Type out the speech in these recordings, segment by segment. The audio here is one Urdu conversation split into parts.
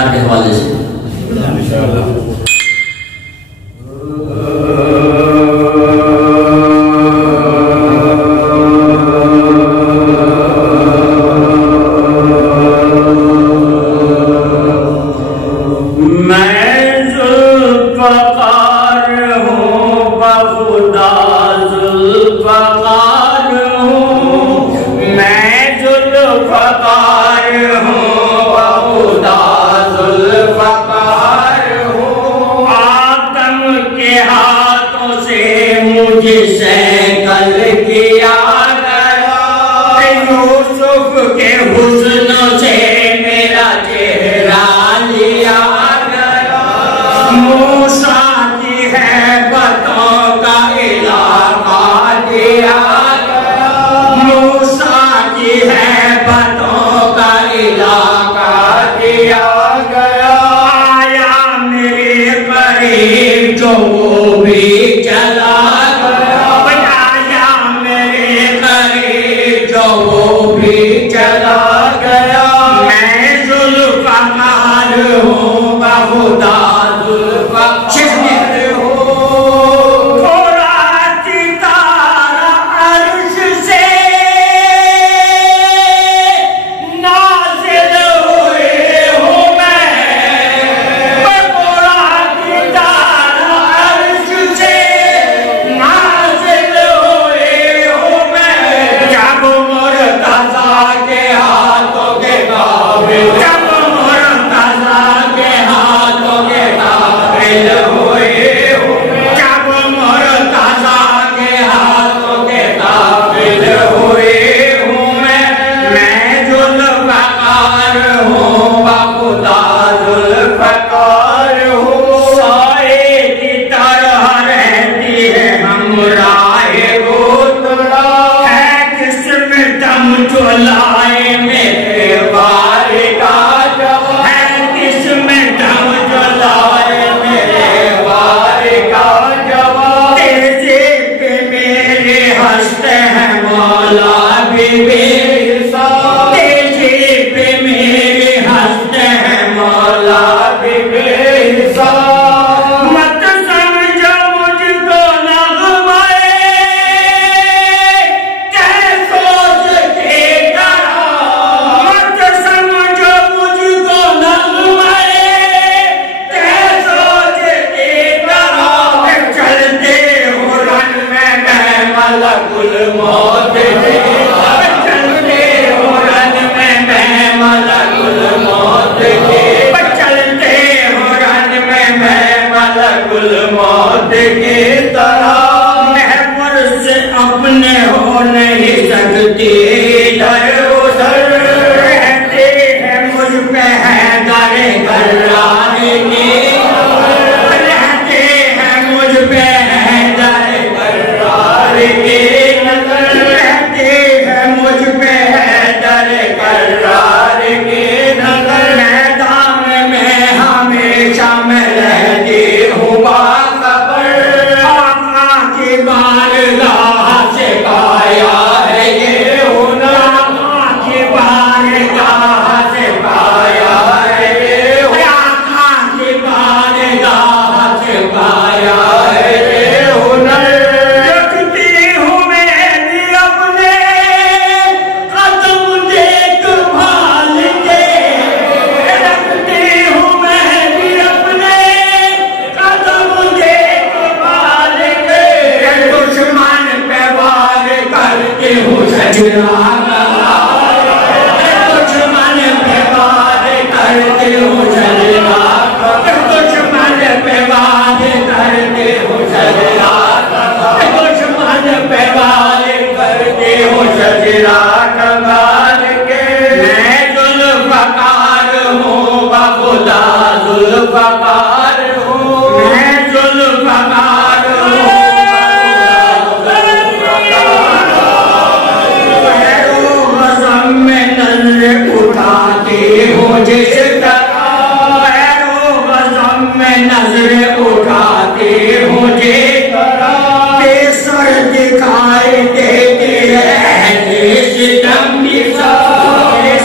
سرکار کے حوالے سے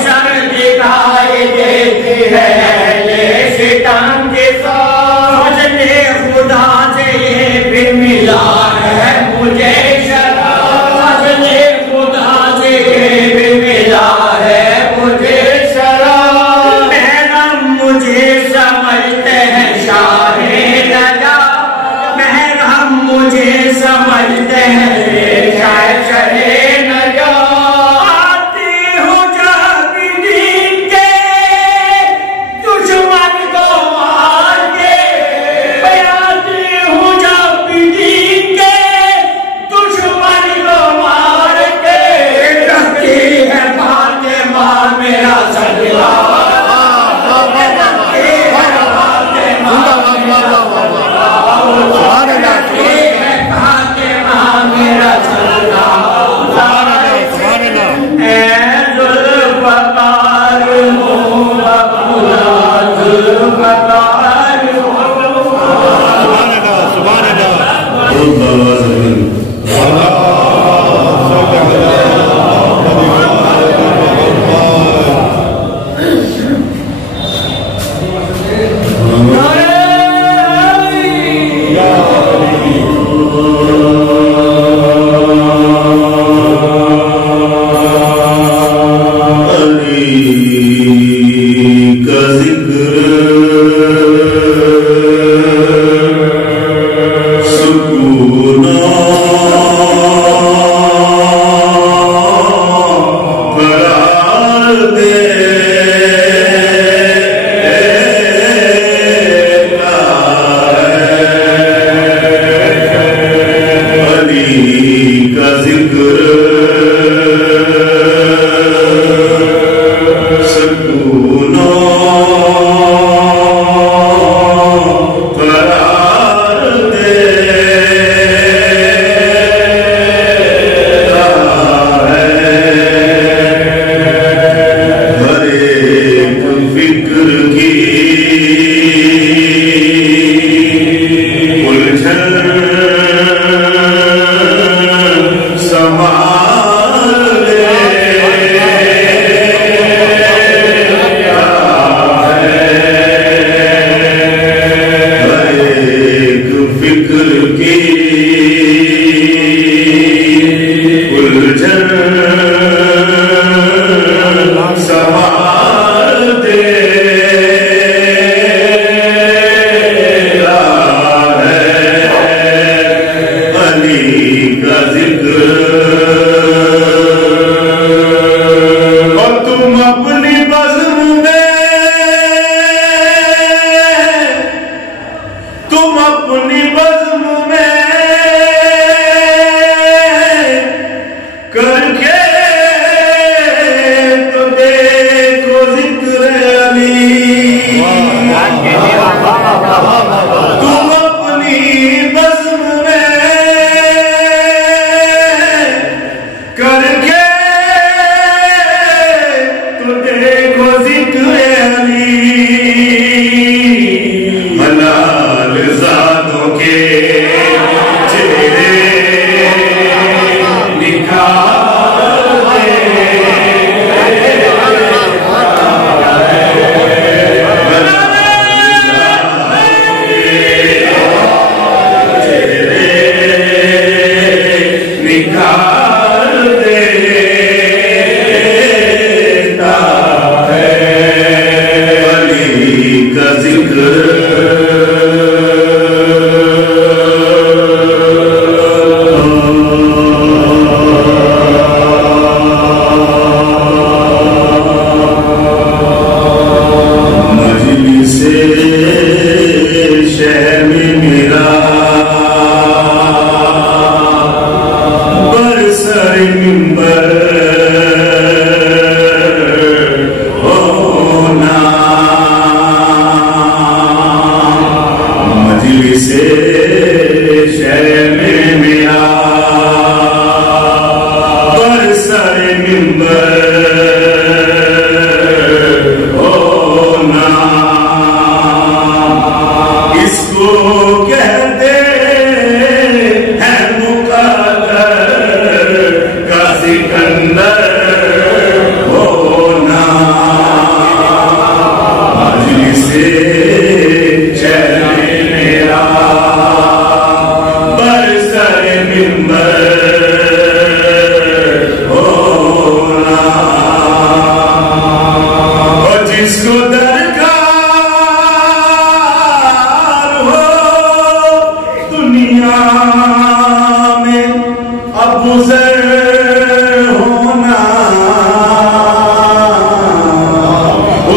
سر دکھائی دیتی ہے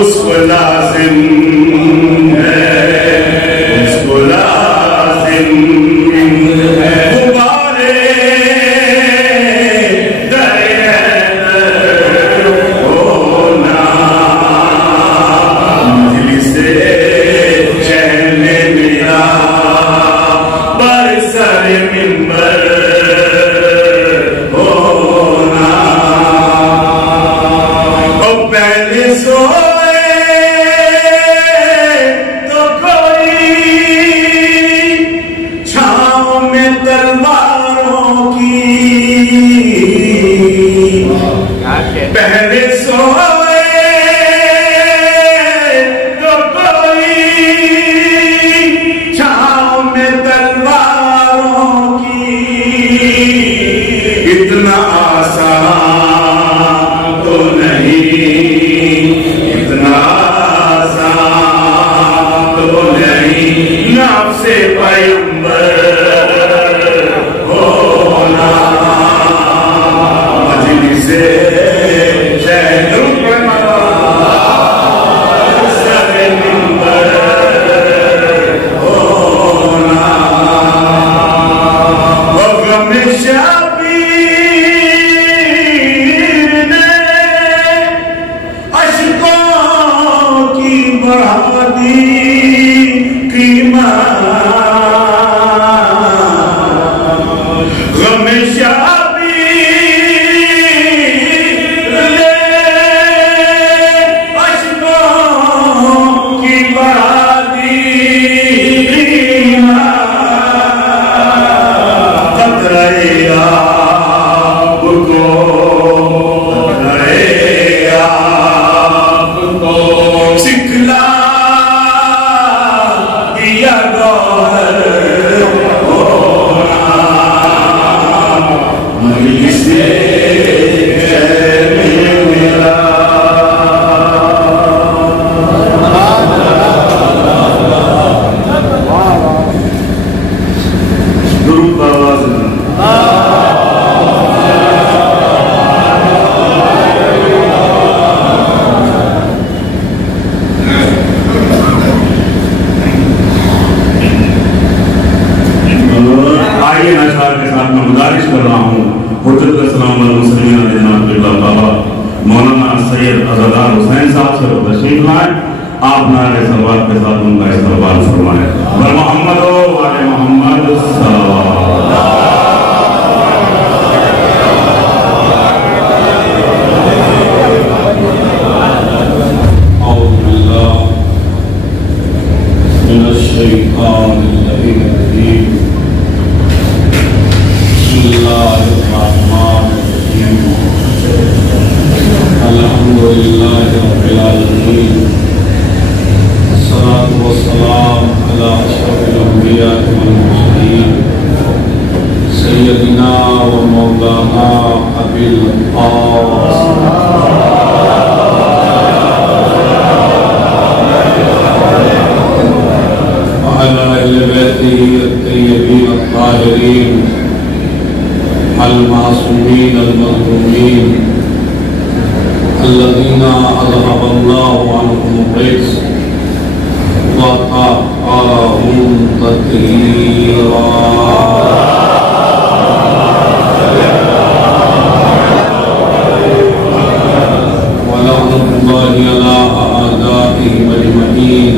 اس کو لازم آپ نعرے صلوات کے ساتھ ان کا استقبال فرمائیں. بر محمد و آل محمد صلوات. اعوذ باللہ من الشیطان الرجیم. بسم اللہ الرحمن الرحیم. الحمدللہ رب العالمین. الصلاة والسلام على أشرف الأنبياء والمرسلين سيدنا ومولانا أبي العباس وعلى أهل بيته الطيبين الطاهرين المعصومين المظلومين الذين أذهب الله عنهم الرجس وَطَهَّرَهُمْ تَطْهِيرًا. وَلَعْنَةُ اللَّهِ عَلَىٰ أَعْدَائِهِمْ أَجْمَعِينَ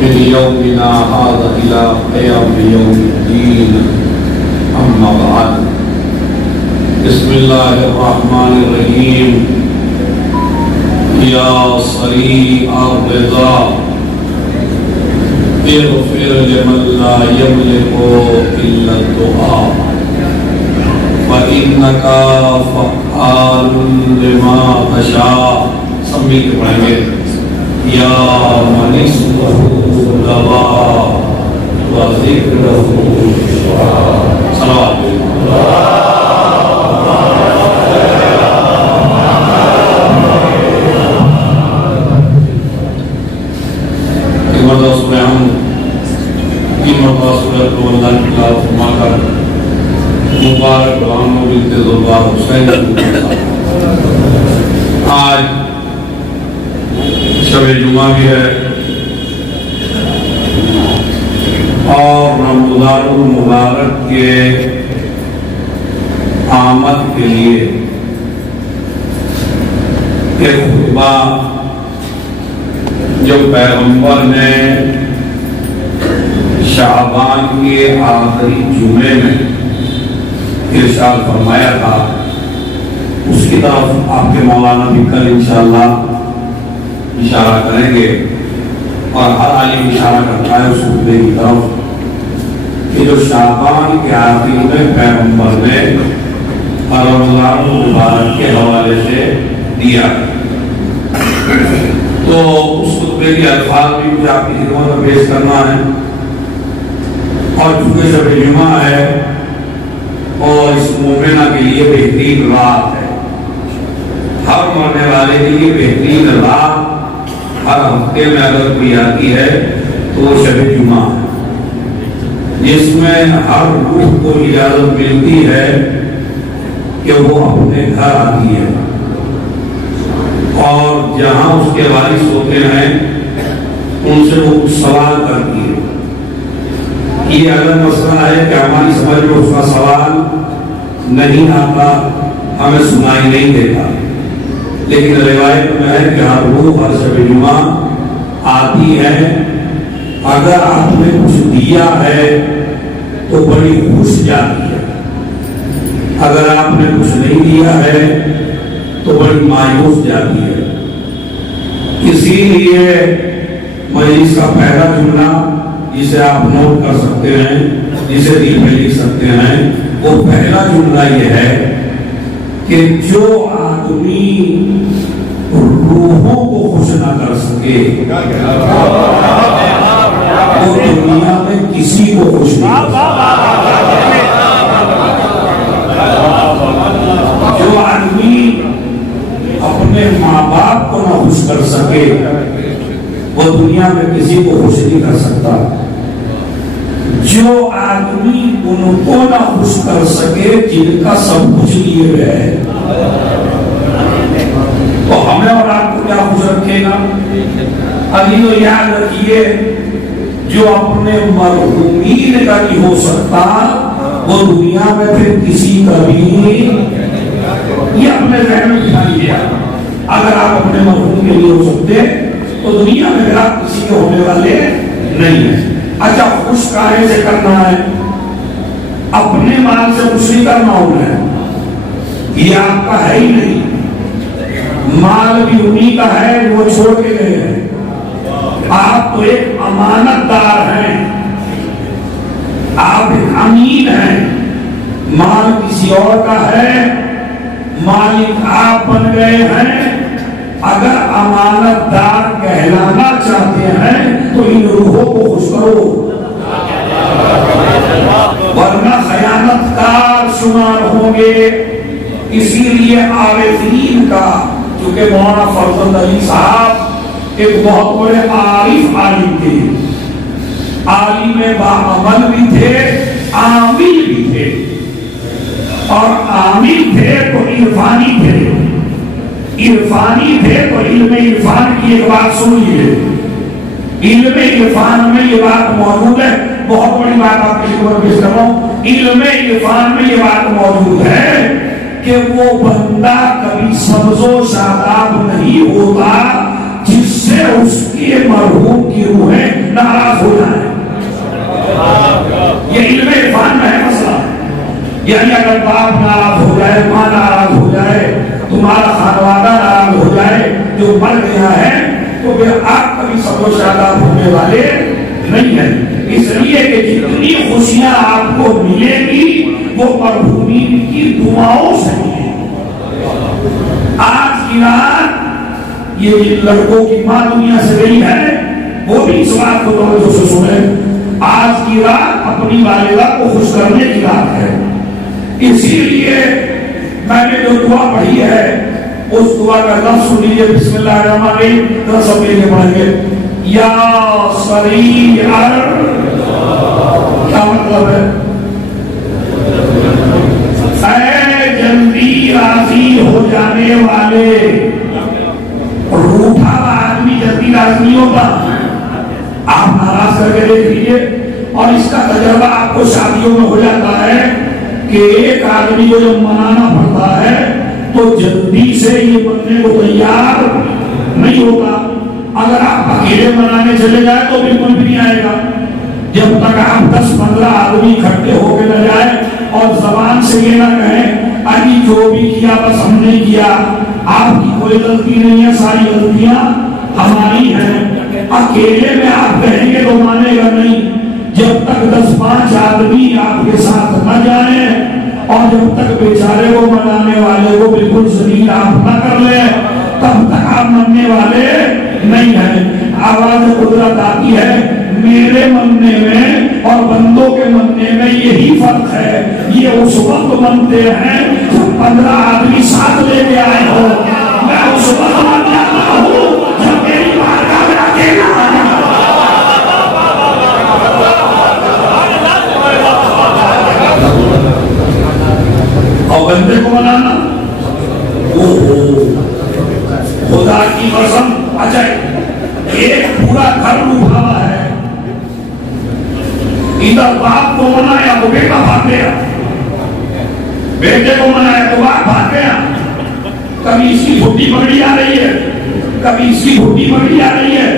مِنْ يَوْمِنَا هَٰذَا إِلَىٰ قِيَامِ يَوْمِ الدِّينِ. أَمَّا بَعْدُ. بسم الله الرحمن الرحيم. يا صريع الرضا اغفر لمن لا يملك إلا الدعاء فإنك فعال لما تشاء. سمجھ کے پڑھیں گے. یا من اسمہ دواء وذکرہ شفاء. صلوات مبارک رحمہ بنت زبار حسین. آج شب جمعہ بھی ہے اور رمضان المبارک کے آمد کے لیے ایک خطبہ جو پیغمبر نے شعبان کے آخری جمعے میں ارشاد فرمایا تھا، اس کی طرف آپ کے مولانا بھی کل انشاءاللہ اشارہ کریں گے. اور ہر عالم اشارہ کرتا ہے اس خطبے کی طرف کہ جو شعبان کے آخری میں پیغمبر نے رمضان المبارک کے حوالے سے دیا. تو اس خطبے کے الفاظ بھی مجھے آپ کی خدمت میں پیش کرنا ہے. اور چونکہ شب جمعہ ہے اور اس مومنہ کے لیے بہترین رات ہے، ہر مرنے والے کے لیے بہترین رات ہر ہفتے میں اگر کوئی آتی ہے تو وہ شب جمعہ ہے، جس میں ہر روح کو اجازت ملتی ہے کہ وہ اپنے گھر آتی ہے اور جہاں اس کے وارث ہوتے ہیں ان سے وہ کچھ سوال کرتی ہے. یہ الگ مسئلہ ہے کہ ہماری سمجھ میں اس کا سوال نہیں آتا، ہمیں سنائی نہیں دیتا، لیکن روایت میں ہے کہ ہر روح ہر شب جمعہ آتی ہے، اگر آپ نے کچھ دیا ہے تو بڑی خوش جاتی ہے، اگر آپ نے کچھ نہیں دیا ہے تو بڑی مایوس جاتی ہے۔ اسی لیے مجلس کا پہلا جملہ جسے آپ نوٹ کر سکتے ہیں، جسے دل میں لکھ سکتے ہیں، وہ پہلا جملہ یہ ہے کہ جو آدمی روحوں کو خوش نہ کر سکے وہ دنیا میں کسی کو خوش نہیں کر سکے۔ جو آدمی اپنے ماں باپ کو نہ خوش کر سکے وہ دنیا میں کسی کو خوش نہیں کر سکتا۔ جو آدمی ان کو نہ خوش کر سکے جن کا سب کچھ لیے ہوئے ہے، تو ہمیں اور آپ کو کیا خوش رکھے گا؟ ابھی تو یاد رکھیے، جو اپنے مرحومین کا نہیں ہو سکتا وہ دنیا میں پھر کسی کا بھی، یہ اپنے ذہن میں بٹھا لیجیے۔ اگر آپ اپنے مرحوم کے لیے ہو سکتے تو دنیا میں پھر آپ کسی کے ہونے والے نہیں ہیں۔ اچھا، خوش کاہے سے کرنا ہے؟ اپنے مال سے خوش نہیں کرنا ہونا ہے، یہ آپ کا ہے ہی نہیں، مال بھی انہی کا ہے وہ چھوڑ کے گئے ہیں۔ آپ تو ایک امانت دار ہیں، آپ ایک امین ہیں، مال کسی اور کا ہے، مالک آپ بن گئے ہیں۔ اگر امانت دار کہلانا چاہتے ہیں تو ان روحوں کو خوش کرو، ورنہ خیانت کار شمار ہوں گے۔ اسی لیے عارفین کا، کیونکہ مولانا فرزند علی صاحب ایک بہت بڑے عارف عالم تھے، عالم باعمل بھی تھے، عامل بھی تھے، اور عامل تھے تو عرفانی تھے، عرفانی تھے تو علم عرفان کی ایک بات سنیے، علم عرفان میں یہ بات موجود ہے، بہت بڑی بات آپ کی خبر پیش کر رہا ہوں، علم عرفان میں یہ بات موجود ہے کہ وہ بندہ کبھی سبز و شاداب نہیں ہوتا جس سے اس کے مرحوم کی روحیں ناراض ہو جائیں۔ یہ علم عرفان میں ہے مسئلہ، یعنی اگر باپ ناراض ہو جائے، ماں ناراض ہو جائے، تمہارا خانوادہ ناراض ہو جائے جو مر گیا ہے، تو پھر آپ کبھی سب و شاداب ہونے والے نہیں ہیں۔ اس لیے کہ جتنی خوشیاں آپ کو ملے گی وہ مرحومین کی دعاؤں سے ملے گی۔ آج کی رات یہ جن لڑکوں کی ماں دنیا سے گئی ہے وہ بھی اس بات کو توجہ سے سنیں، آج کی رات اپنی والدہ کو خوش کرنے کی رات ہے۔ اسی لیے میں نے جو دعا پڑھی ہے اس دعا کا لفظ سن لیجیے، بسم اللہ الرحمن الرحیم، ذرا سب مل کے پڑھیں گے۔ یا سریع، کیا مطلب ہے؟ اے جلدی راضی ہو جانے والے، روٹھا ہوا آدمی جلدی راضی نہیں ہوتا، آپ ناراض کر کے دیکھ لیجیے، اور اس کا تجربہ آپ کو شادیوں میں ہو جاتا ہے کہ ایک آدمی کو جب منانا پڑتا ہے تو جلدی سے یہ بننے کو تیار نہیں ہوتا۔ اگر آپ اکیلے منانے چلے جائیں تو بالکل بھی نہیں آئے گا، جب تک آپ 10-15 آدمی اکٹھے ہو کے نہ جائیں اور زبان سے یہ نہ کہیں ابھی جو بھی کیا بس ہم نے کیا، آپ کی کوئی غلطی نہیں ہے، ساری غلطیاں ہماری ہیں۔ اکیلے میں آپ کہیں گے تو مانے گا نہیں، جب تک 10-5 آدمی آپ کے ساتھ نہ جائیں اور جب تک بیچارے کو منانے والے کو بالکل ذلیل آپ نہ کر لیں تب تک آپ مننے والے نہیں ہیں۔ آواز قدرت آتی ہے، میرے مننے میں اور بندوں کے مننے میں یہی فرق ہے، یہ اس وقت منتے ہیں جب 15 آدمی ساتھ لے کے آئے ہو، میں اس وقت من جاتا ہوں جب میری بارگاہ میں اکیلا اور بندے کو منانا، خدا کی قسم۔ اچھا، ایک پورا گھر ڈوبا ہوا ہے، ادھر باپ کو منایا تو بیٹا بھاگ گیا، بیٹے کو منایا تو باپ بھاگ گیا، کبھی اس کی بھٹی پکڑی آ رہی ہے، کبھی اس کی بھٹی پکڑی آ رہی ہے،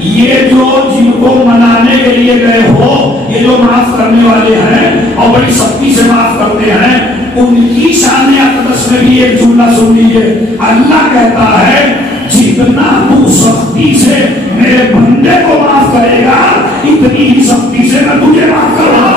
یہ جو جن کو منانے کے لیے گئے ہو، یہ جو معاف کرنے والے ہیں اور بڑی سختی سے معاف کرتے ہیں، ان کی شان اقدس میں بھی ایک جملہ سن لیجیے۔ اللہ کہتا ہے جتنا تو سختی سے میرے بندے کو معاف کرے گا، اتنی ہی سختی سے میں تجھے معاف کروں گا۔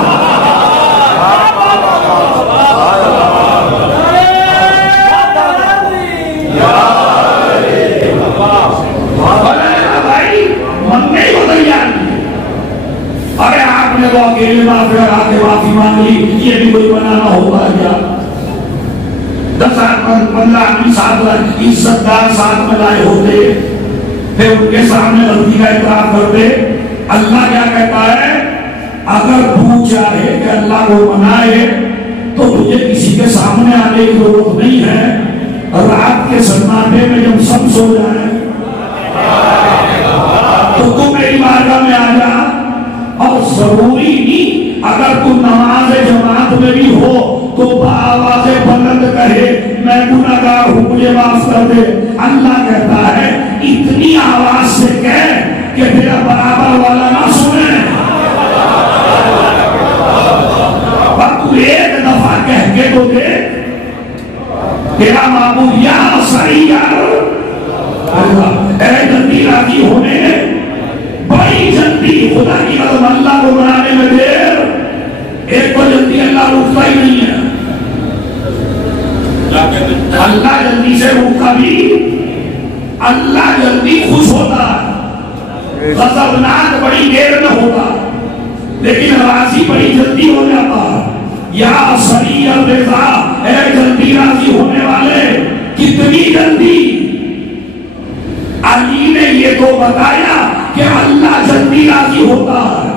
ارے آپ نے وہ اکیلے معافی لگا کے معافی مانگ لی، یہ بھی کوئی بنانا ہوگا کیا؟ 10 15 آدمی ساتھ لائے، عزت دار ساتھ میں لائے ہوتے، پھر ان کے سامنے غلطی کا اعتراف کرتے۔ اللہ کیا کہتا ہے؟ اگر تو چاہے کہ اللہ کو منائے تو تجھے کسی کے سامنے آنے کی ضرورت نہیں ہے۔ رات کے سناٹے میں جب سب سو جائیں تو میری بارگاہ میں آ جا، اور ضروری نہیں اگر تو نماز جماعت میں بھی ہو تو بآواز بلند کہے میں گناہگار ہوں مجھے معاف کر دے۔ اللہ کہتا ہے اتنی آواز سے کہہ کہ تیرا برابر والا نہ سنے، پر تو ایک دفعہ کہہ کے تو دے، تیرا معبود یا صحیح اللہ اے جلدی راضی ہونے، بڑی جلدی خدا کی قسم اللہ کو منانے میں دیر، ایک تو جلدی اللہ رکتا ہی نہیں ہے، اللہ جلدی سے رکتا بھی، اللہ جلدی خوش ہوتا ہے، غضبناک بڑی دیر میں ہوتا لیکن راضی بڑی جلدی ہو جاتا ہے۔ یا سریع الرضا، اے جلدی راضی ہونے والے کتنی جلدی۔ علی نے یہ تو بتایا کہ اللہ جلدی راضی ہوتا ہے،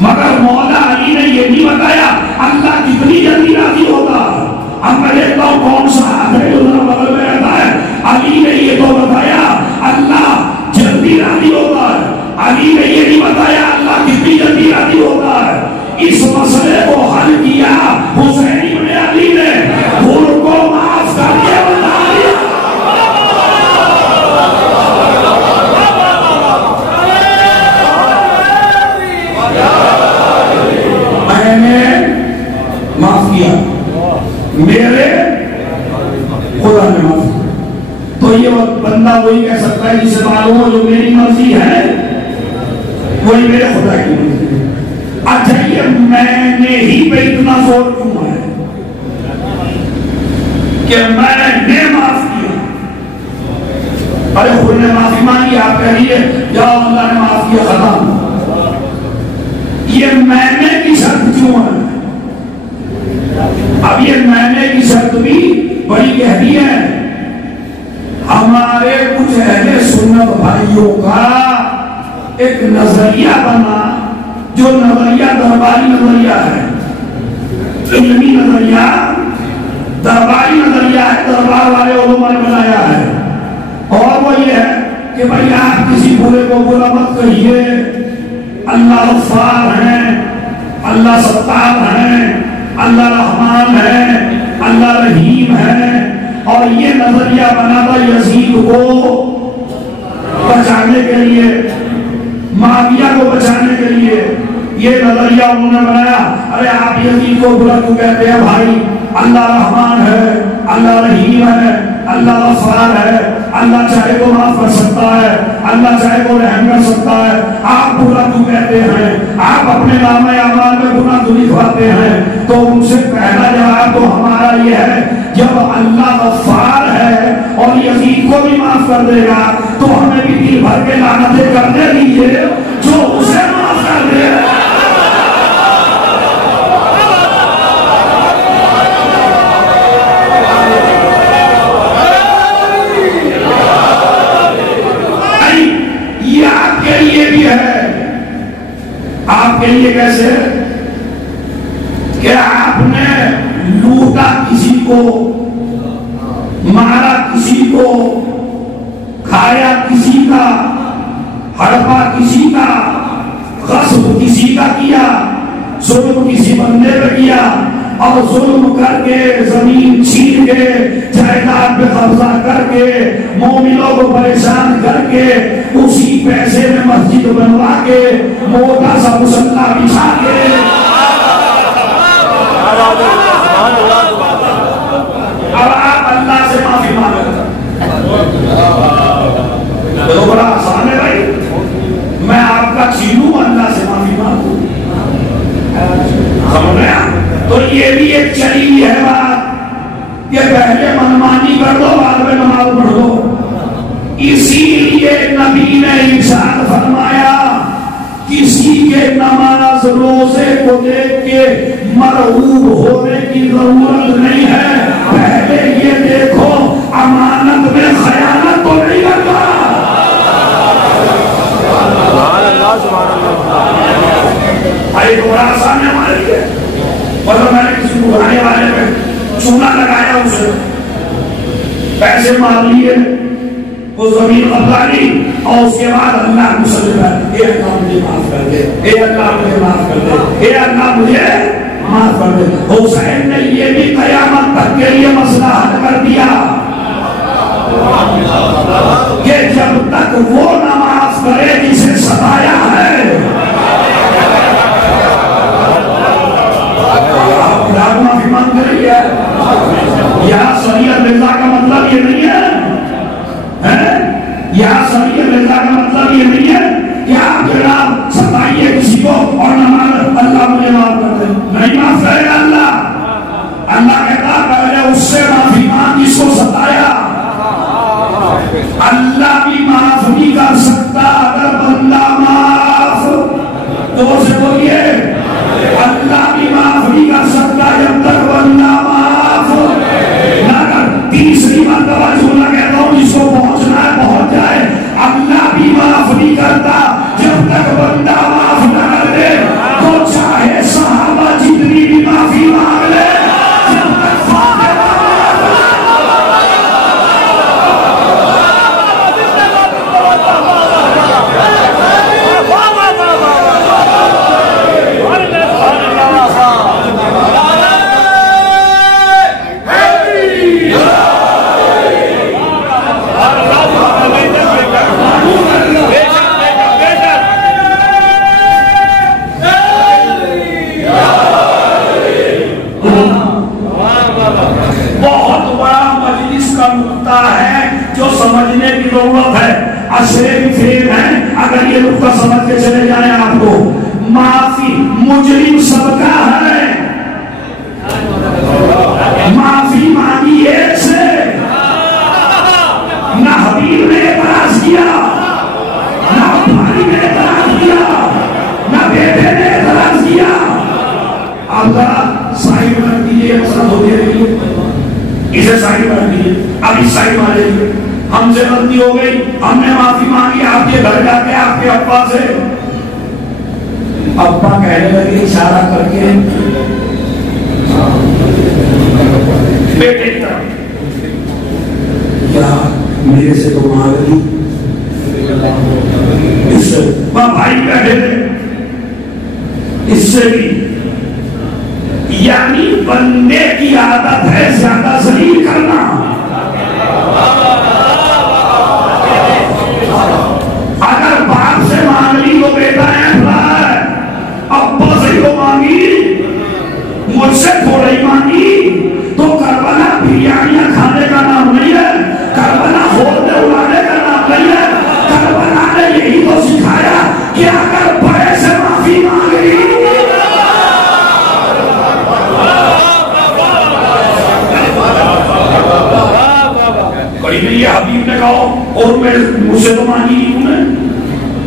مگر مولا علی نے یہ نہیں بتایا اللہ کتنی جلدی راضی ہوتا ہے۔ اب میں دیکھتا ہوں کون سا ہاتھ ہے جو ذرا بغل میں رہتا ہے۔ علی نے یہ تو بتایا اللہ جلدی راضی ہوتا ہے، علی نے یہ نہیں بتایا اللہ کتنی جلدی راضی ہوتا ہے۔ اس مسئلے کو حل کیا حسین بن علی نے، ان کو معاف کر کے بتا دیا۔ میں نے معاف کیا، میرے خدا نے معاف کیا، تو یہ بندہ وہی کہہ سکتا ہے جسے معلوم ہو جو میری مرضی ہے وہی میرے خدا کی مرضی ہے۔ اچھا یہ میں نے ہی پہ اتنا زور کیوں ہے کہ میں نے معاف کیا؟ ارے خود نے معافی مانگی، آپ کہہ رہی ہے جاؤ اللہ نے معاف کیا ختم۔ یہ میں نے کی شرط کیوں ہے؟ اب یہ میں نے کی شرط بھی بڑی گہری ہے۔ ہمارے کچھ اہل سنت بھائیوں کا ایک نظریہ بنا جو نظریہ درباری نظریہ ہے، علمی نظریہ درباری نظریہ ہے، دربار والے علماء نے بنایا ہے، اور وہ یہ ہے کہ بھائی آپ کسی برے کو برا مت کہیے، اللہ غفار ہیں، اللہ ستار ہیں، اللہ رحمان ہے، اللہ رحیم ہے۔ اور یہ نظریہ بنا تھا یزید کو بچانے کے لیے، معاویہ کو بچانے کے لیے یہ نظریہ انہوں نے بنایا۔ ارے آپ یزید کو برا کیوں کہتے ہیں بھائی؟ اللہ رحمان ہے، اللہ رحیم ہے، اللہ غفار ہے، اللہ چاہے تو معاف کر سکتا ہے، اللہ چاہے تو رحم کر سکتا ہے، آپ برا کیوں کہتے ہیں؟ آپ اپنے نام اعمال میں گناہ کیوں لکھواتے ہیں؟ تو ان سے پہلا جواب تو ہمارا یہ ہے جب اللہ غفار ہے اور یزید کو بھی معاف کر دے گا تو ہمیں بھی دل بھر کے لعنتیں کرنے دیجیے جو اسے معاف کر دے۔ یہ آپ کے لیے بھی ہے، آپ کے لیے کیسے کہ آپ نے لوٹا کسی کو، مارا کسی کو، کھایا کسی کا، ہڑپا کسی کا، غصب کسی کا کیا، ظلم کسی بندے پہ کیا، اور ظلم کر کے زمین چھین کے جائیداد پہ قبضہ کر کے مومنوں کو پریشان کر کے اسی پیسے میں مسجد بنوا کے موٹا سا مصلی بچھا کے اب آپ اللہ سے معافی مانگیں تو بڑا آسان ہے بھائی، میں آپ کا چھینوں اللہ سے معافی مانگوں، سمجھ رہے ہیں؟ تو یہ بھی ایک چلی ہوئی ہے بات کہ پہلے منمانی کر دو بعد میں نماز پڑھ دو۔ اسی لیے نبی نے ارشاد فرمایا کسی کے نماز روزے کو دیکھ کے مرعوب ہونے کی ضرورت نہیں ہے، پہلے یہ دیکھو امانت میں خیانت تو نہیں کرتا۔ بھائی تو بڑا آسان ہے ہمارے لیے، مطلب میں نے کسی کو بڑھانے والے میں چونا لگایا، اسے پیسے مار لیے، وہ زمین قبضہ لی، اور اس کے بعد اللہ کو سجدہ، اے اللہ مجھے معاف کر دے، اے اللہ مجھے معاف کر دے، اے اللہ مجھے معاف کر دے۔ حسین نے یہ بھی قیامت تک کے لیے مسئلہ حل کر دیا کہ جب تک وہ نہ معاف کرے جسے ستایا ہے، آپ معافی مانگ رہی ہے۔ یہاں شریعت رضا کا مطلب یہ نہیں ہے، یہاں شریعت رضا کا مطلب یہ نہیں ہے کہ آپ جناب ستائیے کسی کو اور نماز اللہ مجھے معاف کر دے، نہیں معاف کرے گا اللہ۔ اللہ کہتا پہلے اس سے معافی مانگ جس کو ستایا۔ اللہ بھی معاف نہیں کر سکتا اگر بندہ معاف، تو سے بولیے اللہ بھی معاف نہیں کر سکتا جب تک بندہ معاف نہ کر۔ تیسری مرتبہ جملہ کہتا ہوں جس کو پہنچنا ہے پہنچ جائے، اللہ بھی معاف نہیں کرتا جب تک بندہ معاف نہ کر دے، تو چاہے صحابہ جتنی بھی معافی مانگ لے، جب تک سمجھنے کی ضرورت ہے۔ اشرے بھی فیل ہیں، اگر یہ نقطہ سمجھ کے چلے جائیں آپ کو، معافی مجرم سب کا ہے، معافی مانگی ایک سے، نہ حبیب نے اعتراض کیا، نہ بھائی نے اعتراض کیا، نہ بیٹے نے اعتراض کیا۔ اب ذرا سائڈ میں رکھ دیجیے، مسئلہ ہو گیا، اسے سائڈ میں رکھ دیجیے، اب اس سائڈ میں آ جائیے۔ ہم سے غلطی ہو گئی، ہم نے معافی مانگی آپ کے گھر جا کے آپ کے ابا سے، ابا کہنے لگے اشارہ کر کے بیٹے کی طرف، کیا میرے سے تو مانگ لی، اس سے بھائی بیٹھے تھے، اس سے بھی، یعنی بندے کی عادت ہے زیادہ ذلیل کرنا۔ اگر باپ سے مانگ لی تو بیٹا ہے، ابا سے تو مانگی، مجھ سے تھوڑا ہی مانگی، تو کربلا بریانیاں کھانے کا نام نہیں ہے، کربلا ہوتے اڑانے کا نام نہیں ہے۔ کربلا نے یہی تو سکھایا کہ اگر بڑے سے معافی مانگ لی، کوئی نہیں، یہ حبیب نے کہا اور مجھ سے تو مانگی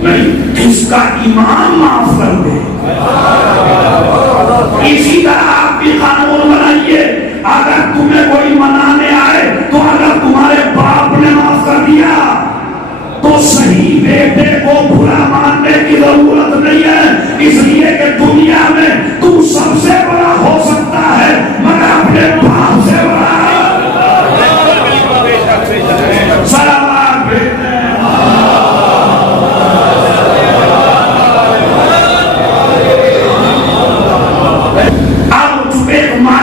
نہیں، اس کا ایمان معاف کر دے۔ اسی طرح آپ بھی قانون بنائیے، اگر تمہیں کوئی منانے آئے تو اگر تمہارے باپ نے معاف کر دیا تو صحیح بیٹے کو برا ماننے کی ضرورت نہیں ہے، اس لیے کہ دنیا میں تو سب سے بڑا ہو سکتا ہے مگر اپنے باپ سے بڑا۔ سلامات بھیجتے ہیں۔ اب چونکہ ایک ماں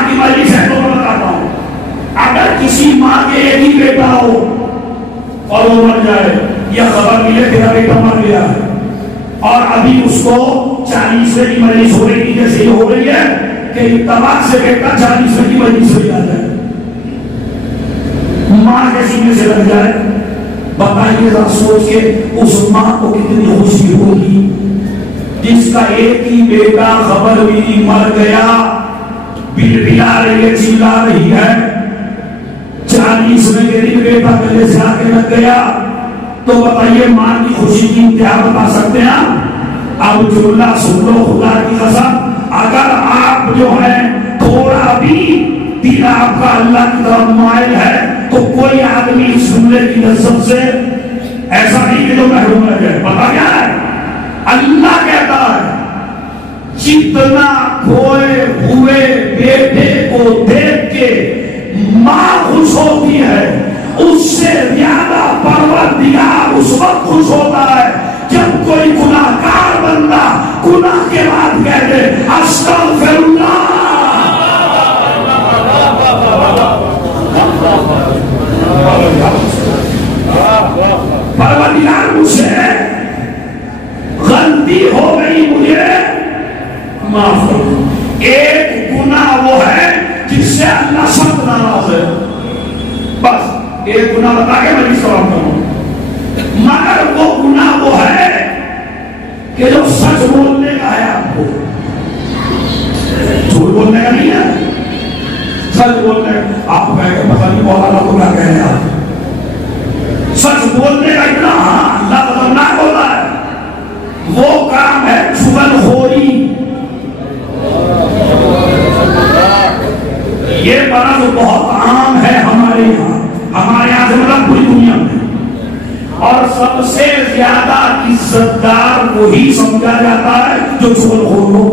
اور ابھی اس کو 40ویں کی مجلس ہو رہی تھی، جیسے یہ ہو رہی ہے کہ اتفاق سے بیٹا 40ویں کی مجلس ہو جاتا ہے، ماں کے سینے سے لگ جائے. بتائیے ذرا سوچ کے اس ماں کو کتنی خوشی ہوگی جس کا ایک ہی بیٹا خبر بھی مر گیا، بل بلا رہی ہے، چلا رہی ہے. 40ویں کے دن بیٹا گلے سے آ کے لگ گیا. تو بتائیے ماں کی خوشی کی انتہا بتا سکتے ہیں؟ اب جملہ سن لو خدا کی قسم، اگر آپ جو ہے تھوڑا بھی دل آپ کا اللہ کی طرف مائل ہے تو کوئی آدمی سننے کی لذت سے ایسا نہیں کہ جو محروم رہ جائے. پتا کیا ہے؟ اللہ کہتا ہے جتنا کھوئے ہوئے بیٹے کو دیکھ کے ماں خوش ہوتی ہے، اس سے زیادہ پروردگار اس وقت خوش ہوتا ہے جب کوئی گناہگار بندہ گناہ کے بعد کہہ دے استغفر اللہ. پروردگار مجھ سے غلطی ہو گئی، مجھے معاف کرو. ایک گناہ وہ ہے جس سے اللہ سخت ناراض ہے، بس ایک گناہ بتا کے میں سوال کروں. مگر وہ گناہ وہ ہے کہ جو سچ بولنے کا ہے، آپ کو جھوٹ بولنے کا نہیں ہے، سچ بولنے. آپ کہہ کے پتہ نہیں مولانا کو کیا کہہ رہے ہیں، سچ بولنے کا اتنا ہاں اللہ خطرناک ہوتا ہے. وہ کام ہے چغل خوری. یہ مرض بہت عام ہے ہمارے یہاں سے مطلب پوری دنیا میں، اور سب سے زیادہ عزت دار وہی سمجھا جاتا ہے جو چغل خور ہو.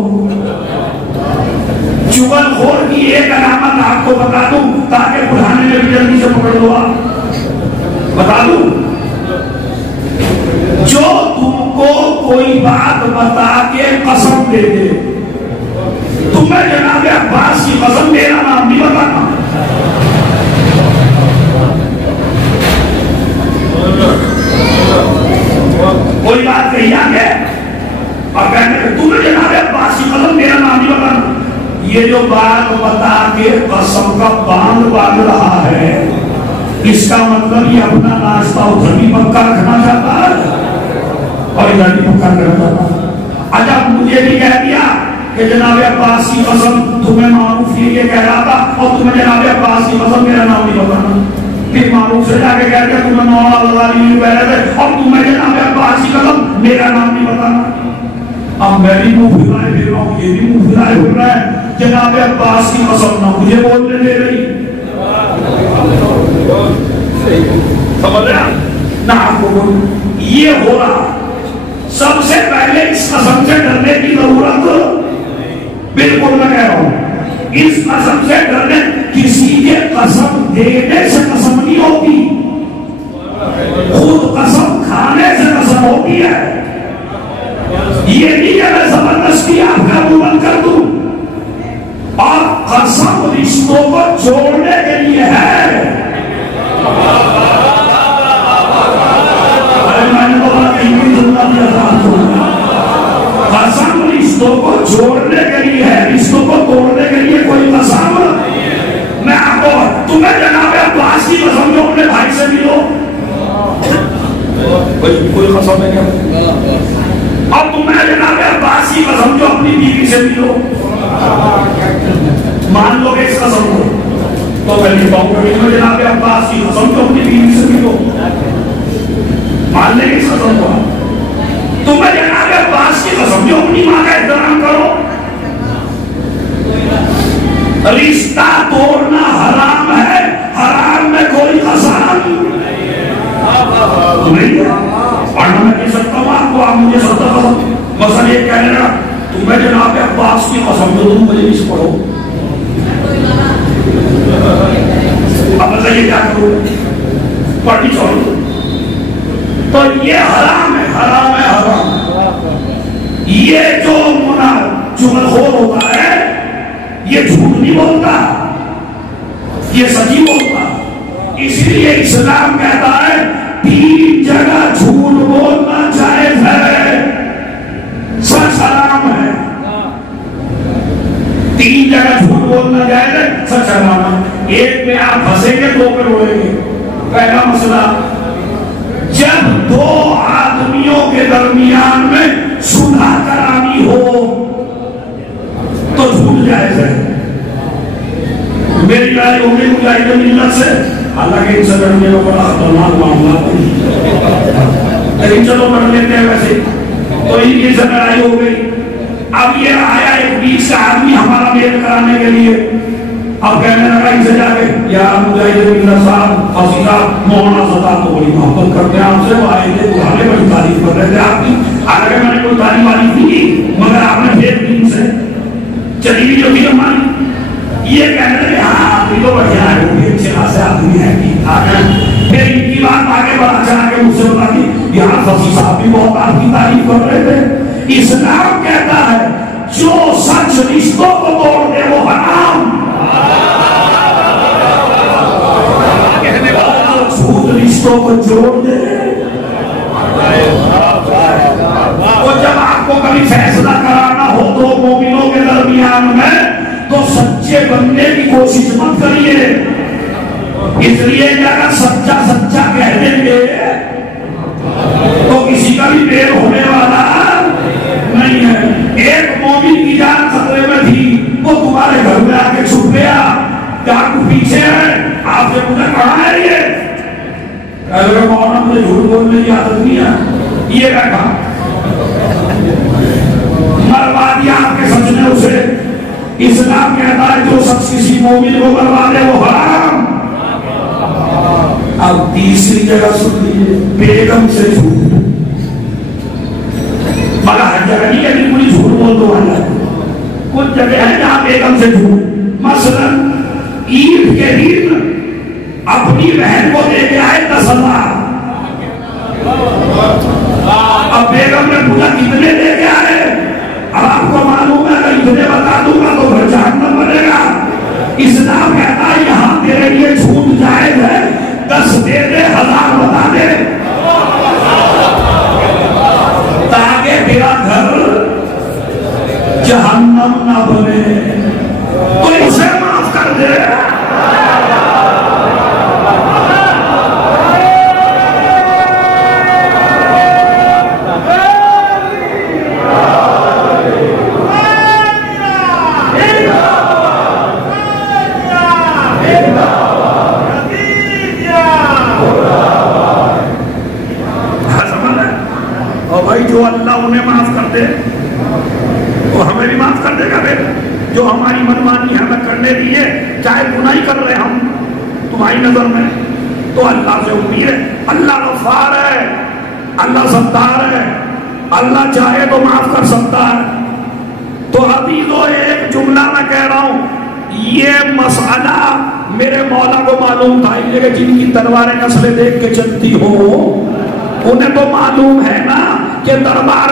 چغل خور کی ایک علامت آپ کو بتا دوں تاکہ بڑھانے میں بھی جلدی سے پکڑ لو. آپ بتا دوں، جو تم کو کوئی بات بتا کے قسم دے دے، تمہیں جناب عباس کی قسم میرا نام نہیں بتانا. کوئی بات کہی آگے اور کہنے تمہیں جناب عباس کی قسم میرا نام نہیں بتانا. یہ جو بات بتا کے قسم کا باندھ رہا ہے، اس کا مطلب یہ اپنا ناشتہ ادھر بھی پکا رکھنا چاہتا ہے اور ادھر بھی پکا کرنا چاہتا ہے. اچھا مجھے بھی کہہ دیا کہ جناب عباس کی قسم تمہیں معروف یہ کہہ رہا تھا اور تمہیں جناب عباس کی قسم میرا نام نہیں بتانا. پھر معروف سے جا کے کہہ دیا تمہیں مولا غزالی کہہ رہے تھے اور تمہیں جناب عباس کی قسم میرا نام نہیں بتانا. اب میں بھی منہ پھرائے پھر رہا ہوں، یہ بھی منہ پھرائے پھر رہا ہے. جناب عباس کی قسم نہ مجھے بولنے دے رہی، سمجھ رہے نہ آپ کو بول. یہ ہو رہا. سب سے پہلے اس قسم سے ڈرنے کی ضرورت بالکل میں کہہ رہا ہوں. اس قسم سے ڈرنے، کسی کے قسم دینے سے قسم نہیں ہوتی، خود قسم کھانے سے قسم ہوتی ہے. یہ نہیں ہے میں زبردستی آپ کا منہ بند کر دوں. اور قسم رشتوں کو جوڑنے کے لیے ہے. میں نے بولا قسم رشتوں کو جوڑنے کے لیے ہے، رشتوں کو توڑنے کے لیے کوئی قسم. میں آپ کو تمہیں جناب عباس کی قسم جو اپنے بھائی سے ملو، کوئی قسم نہیں. اور تمہیں جناب عباس کی قسم جو اپنی بیوی سے ملو، مان لو گے اس قسم کو تو میں لکھتا ہوں کہ تمہیں جناب عباس کی قسم جو اپنی بیوی سے ملو، مان لیں گے اس قسم کو. تمہیں جناب عباس کی قسم جو اپنی ماں کا احترام کرو. رشتہ توڑنا حرام ہے، حرام میں کوئی قسم نہیں ہے. پڑھنا میں کہہ سکتا ہوں آپ کو، آپ مجھے سکتا ہوں مثلا یہ کہہ لینا تمہیں جناب عباس کی قسم جو تم مجھے نہیں پڑھو. اب بتائیے کیا کرو، پڑھنی چھوڑو. تو یہ حرام ہے، حرام ہے، حرام. یہ جو چغل خور ہوتا ہے یہ جھوٹ نہیں بولتا، یہ سچی بولتا. اس لیے اسلام کہتا ہے 3 جگہ جھوٹ بولنا جائز ہے. بولنا جائز ہے؟ سچ ہے مانا ایک پہ آپ پھنسیں گے دو پہ روڑیں گے. پہلا مسئلہ جب دو آدمیوں کے درمیان میں صلح کرانی ہو تو جھوٹ جائز ہے. میری رائے ہو گئی مجاہد ملت سے، حالانکہ ان سے لڑنے میں بڑا خطرناک معاملہ لیکن چلو پڑھ لیتے ہیں. ویسے تو ان کی سے لڑائی ہو گئی. اب یہ آیا ایک 20 کا آدمی ہمارا میل کرانے کے لیے. اب کہنے لگا ان سے جا کے یار مجاہد ملت صاحب فصیلہ مولانا صاحب تو بڑی محبت کرتے ہیں آپ سے، وہ آئے تھے بڑھانے بڑی تعریف کر رہے تھے آپ کی. حالانکہ میں نے کوئی تعریف واریف نہیں کی مگر آپ نے پھر دن سے چلی گئی جو بھی ہماری. یہ کہنے لگے ہاں آپ بھی تو بڑھیا ہے، وہ بھی اچھے خاصے آدمی ہے. پھر ان کی بات آگے بڑھا چلا کے مجھ سے بتا دی یہاں فصیح صاحب بھی بہت آپ کی تعریف کر رہے تھے. اسلام کہتا ہے جو سچ رشتوں کو توڑ دے وہ حرام، جھوٹ رشتوں کو جوڑ دے. اور جب آپ کو کبھی فیصلہ کرانا ہو دو مومنوں کے درمیان میں تو سچے بننے کی کوشش مت کریے. اس لیے کہ اگر سچا سچا کہہ دیں گے تو کسی کا بھی دیر ہونے والا نہیں ہے. ایک مومن کی جان خطرے میں تھی، وہ تمہارے گھر میں آ کے چھپ گیا، ڈاکو پیچھے ہے، آپ سے پوچھا کہاں ہے یہ؟ مولانا مجھے جھوٹ بولنے کی عادت نہیں ہے. یہ بیٹھا مروا دیا آپ کے سچ نے اسے. اسلام کہتا ہے جو سچ کسی مومن کو مروا دے وہ حرام. اب تیسری جگہ سن لیجیے، بیگم سے جھوٹ. مگر ہر جگہ نہیں ہے بالکل جھوٹ بول دو والا. کچھ جگہ ہے جہاں بیگم سے جھوٹ. مثلا عید کے دن اپنی بہن کو دے کے آئے 10,000. اب بیگم نے پوچھا کتنے دے کے آئے؟ اب آپ کو معلوم ہے اگر اتنے بتا دوں گا تو پھر جہنم بنے گا. اسلام کہتا ہے یہاں تیرے لیے جھوٹ جائز ہے، 10 دے دے 1000 بتا دے تاکہ تیرا گھر جہنم نہ بنے. تو اسے معاف کر دے. جو اللہ انہیں معاف کر دے تو ہمیں بھی معاف کر دے گا. پھر جو ہماری منمانی ہمیں کرنے دیے چاہے گناہ کر رہے ہم تمہاری نظر میں تو اللہ سے امید ہے. اللہ غفار ہے، اللہ ستار ہے، اللہ چاہے تو معاف کر سکتا ہے. تو عزیزو ایک جملہ میں کہہ رہا ہوں، یہ مسئلہ میرے مولا کو معلوم تھا. کہ جن کی تلواریں نسلیں دیکھ کے چلتی ہو انہیں تو معلوم ہے نا کہ دربار